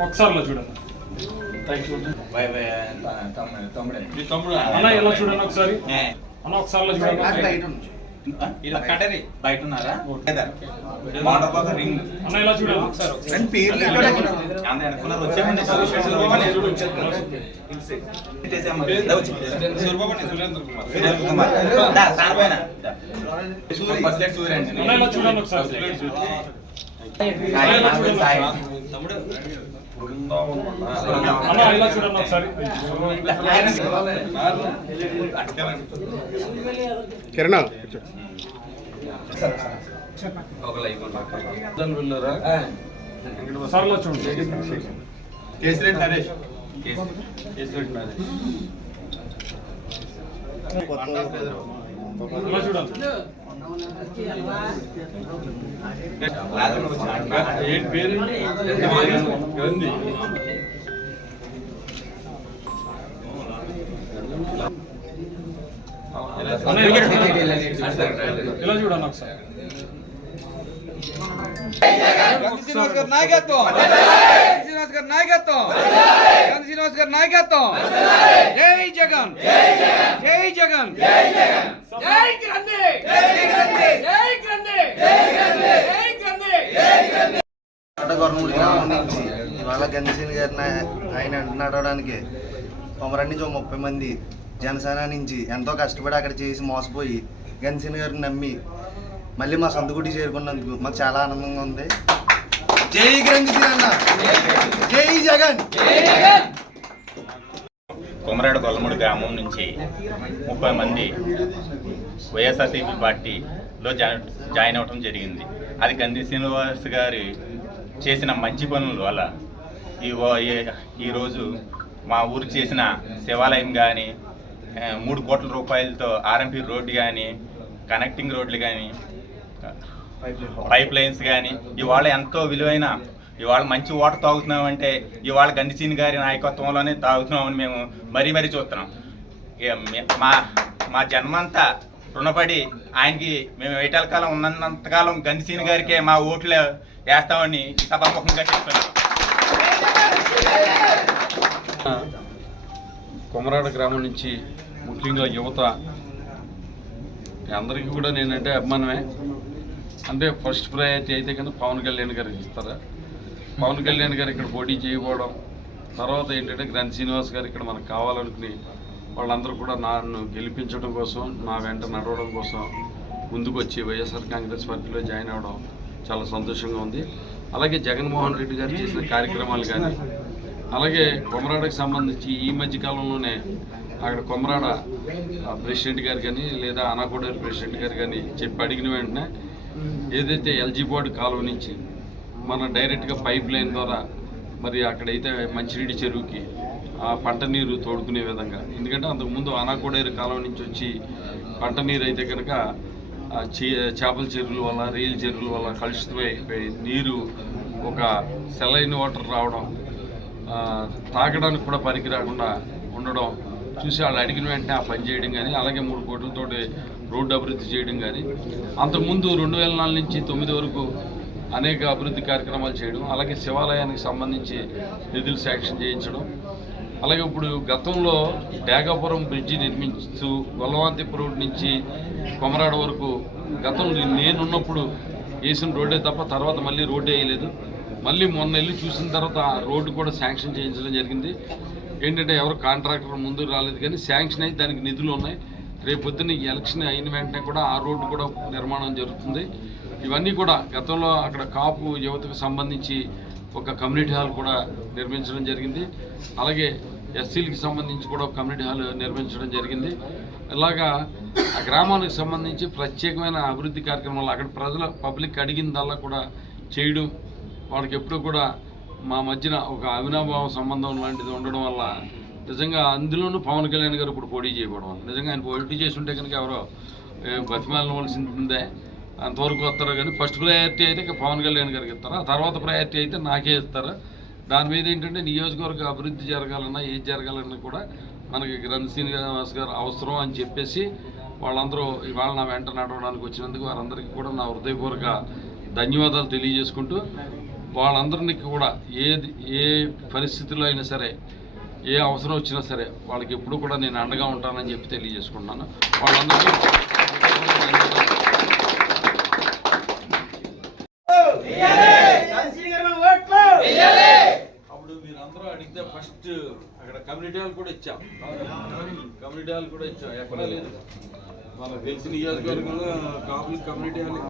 ఒకసారిలో చూడండి అన్న ఎలా చూడండి ఒకసారి? అన్న ఒకసారిలో చూడండి ఇలా కటరి. బయట ఉన్నారా చూడండి కిరణ్. వెళ్ళారా చూడండి కేసిరెడ్డి నరేష్. కేసిరెడ్డి నరేష్. ఇలా చూడండి. ఏంటి పేరు గంధి అన్న ఇలా చూడండి ఇలా చూడండి ఒకసారి గంధి శ్రీనివాస్ గారి నాయకత్వం గంధి శ్రీనివాస్ గారి నాయకత్వం గంధి శ్రీనివాస్ గారి నాయకత్వం జై జగన్ జై జగన్ జై గ్రంథి! జై గ్రంథి! జై గ్రంథి! జై గ్రంథి! కొట్టగొరమూడి గ్రామం నుంచి ఇవాళ గారిని ఆయన నడవడానికి కొమరం నుంచి ఒక ముప్పై మంది జనసేన నుంచి ఎంతో కష్టపడి అక్కడ చేసి మోసపోయి గంధసేని గారిని నమ్మి మళ్ళీ మా సొంత గుడి చేరుకున్నందుకు మాకు చాలా ఆనందంగా ఉంది. జై గంధసేని అన్న. జై జగన్. కొమరాడు గొల్లమూడి గ్రామం నుంచి ముప్పై మంది వైఎస్ఆర్సీపీ పార్టీలో జా- జాయిన్ అవ్వడం జరిగింది. అది గంధి శ్రీనివాస్ గారి చేసిన మంచి పనుల వల్ల ఈ ఈరోజు మా ఊరు చేసిన శివాలయం కానీ మూడు కోట్ల రూపాయలతో ఆర్ఎంపీ రోడ్డు కానీ కనెక్టింగ్ రోడ్లు కానీ పైప్ లైన్స్ కానీ ఇవాళ ఎంతో విలువైన ఇవాళ మంచి వాటర్ తాగుతున్నామంటే ఇవాళ గండిచీని గారి నాయకత్వంలోనే తాగుతున్నామని మేము మరీ మరీ చూస్తున్నాం. మా మా జన్మంతా రుణపడి ఆయనకి మేము ఏటాల కాలం ఉన్నంతకాలం గండిచీని గారికే మా ఓట్లు వేస్తామని సభాముఖంగా చెప్తున్నాం. కొమరాడ గ్రామం నుంచి ముఖ్యంగా యువత. అందరికీ కూడా నేనంటే అభిమానమే. అంటే ఫస్ట్ ప్రయారిటీ అయితే కనుక పవన్ కళ్యాణ్ గారికి ఇస్తారా? పవన్ కళ్యాణ్ గారు ఇక్కడ పోటీ చేయకపోవడం తర్వాత ఏంటంటే గ్రంథ్ శ్రీనివాస్ గారు ఇక్కడ మనకు కావాలనుకుని వాళ్ళందరూ కూడా నన్ను గెలిపించడం కోసం నా వెంట నడవడం కోసం ముందుకు వచ్చి వైఎస్ఆర్ కాంగ్రెస్ పార్టీలో జాయిన్ అవ్వడం చాలా సంతోషంగా ఉంది. అలాగే జగన్మోహన్ రెడ్డి గారు చేసిన కార్యక్రమాలు కానీ అలాగే కొమరాడకు సంబంధించి ఈ మధ్య కాలంలోనే అక్కడ కొమరాడ ప్రెసిడెంట్ గారు కానీ లేదా అనాకోడేరు ప్రెసిడెంట్ గారు కానీ చెప్పి అడిగిన వెంటనే ఏదైతే ఎల్జీ బోర్డు కాలువ నుంచి మన డైరెక్ట్గా పైప్ లైన్ ద్వారా మరి అక్కడైతే మంచినీటి చెరువుకి ఆ పంట నీరు తోడుకునే విధంగా. ఎందుకంటే అంతకుముందు అనాకోడేరు కాలం నుంచి వచ్చి పంట నీరు అయితే కనుక చే- చేపల చెరువుల వల్ల రేలు చెరువుల వల్ల కలుషితమైపోయి నీరు ఒక సెలైన్ వాటర్ రావడం తాగడానికి కూడా పనికి రాకుండా ఉండడం చూసి వాళ్ళు అడిగిన వెంటనే ఆ పని చేయడం కానీ అలాగే మూడు కోట్లతోటి రోడ్డు అభివృద్ధి చేయడం కానీ అంతకుముందు రెండు వేల నాలుగు నుంచి తొమ్మిది వరకు అనేక అభివృద్ధి కార్యక్రమాలు చేయడం అలాగే శివాలయానికి సంబంధించి నిధులు శాంక్షన్ చేయించడం. అలాగే ఇప్పుడు గతంలో డేగాపురం బ్రిడ్జి నిర్మించు గొల్లవాంతిపు రోడ్ నుంచి కొమరాడ వరకు గతంలో నేనున్నప్పుడు వేసిన రోడ్డే తప్ప తర్వాత మళ్ళీ రోడ్డు వేయలేదు. మళ్ళీ మొన్న వెళ్ళి చూసిన తర్వాత రోడ్డు కూడా శాంక్షన్ చేయించడం జరిగింది. ఏంటంటే ఎవరు కాంట్రాక్టర్ ముందు రాలేదు కానీ శాంక్షన్ అయి దానికి నిధులు ఉన్నాయి. రేపు పొద్దున్న ఎలక్షన్ అయిన వెంటనే కూడా ఆ రోడ్డు కూడా నిర్మాణం జరుగుతుంది. ఇవన్నీ కూడా గతంలో అక్కడ కాపు యువతకు సంబంధించి ఒక కమ్యూనిటీ హాల్ కూడా నిర్మించడం జరిగింది. అలాగే ఎస్సీలకి సంబంధించి కూడా ఒక కమ్యూనిటీ హాల్ నిర్మించడం జరిగింది. ఇలాగా ఆ గ్రామానికి సంబంధించి ప్రత్యేకమైన అభివృద్ధి కార్యక్రమాలు అక్కడ ప్రజల పబ్లిక్ అడిగిందల్లా కూడా చేయడం వాళ్ళకి ఎప్పుడూ కూడా మా మధ్యన ఒక అవినాభావ సంబంధం లాంటిది ఉండడం వల్ల నిజంగా అందులోనూ పవన్ కళ్యాణ్ గారు ఇప్పుడు పోటీ చేయకపోవడం నిజంగా ఆయన పోటీ చేసి ఉంటే కనుక ఎవరో బతిమాలవలసిందే అంతవరకు వస్తారు కానీ ఫస్ట్ ప్రయారిటీ అయితే పవన్ కళ్యాణ్ గారికి ఇస్తారు. ఆ తర్వాత ప్రయారిటీ అయితే నాకే ఇస్తారు. దాని మీద ఏంటంటే నియోజకవర్గ అభివృద్ధి జరగాలన్నా ఏది జరగాలన్నా కూడా మనకి గ్రంథ శ్రీనివాస్ గారు అవసరం అని చెప్పేసి వాళ్ళందరూ ఇవాళ నా వెంట నడవడానికి వచ్చినందుకు వారందరికీ కూడా నా హృదయపూర్వక ధన్యవాదాలు తెలియజేసుకుంటూ వాళ్ళందరినీ కూడా ఏది ఏ పరిస్థితిలో అయినా సరే ఏ అవసరం వచ్చినా సరే వాళ్ళకి ఎప్పుడు కూడా నేను అండగా ఉంటానని చెప్పి తెలియజేసుకుంటున్నాను. వాళ్ళందరికీ అప్పుడు మీరందరూ అడిగితే ఫస్ట్ అక్కడ కమ్యూనిటీ హాల్ కూడా ఇచ్చాం. కమ్యూనిటీ హాల్ కూడా ఇచ్చాం. ఎక్కడా లేదు. మనకు తెలిసిన నియోజకవర్గంలో కాపులు కమ్యూనిటీ హాల్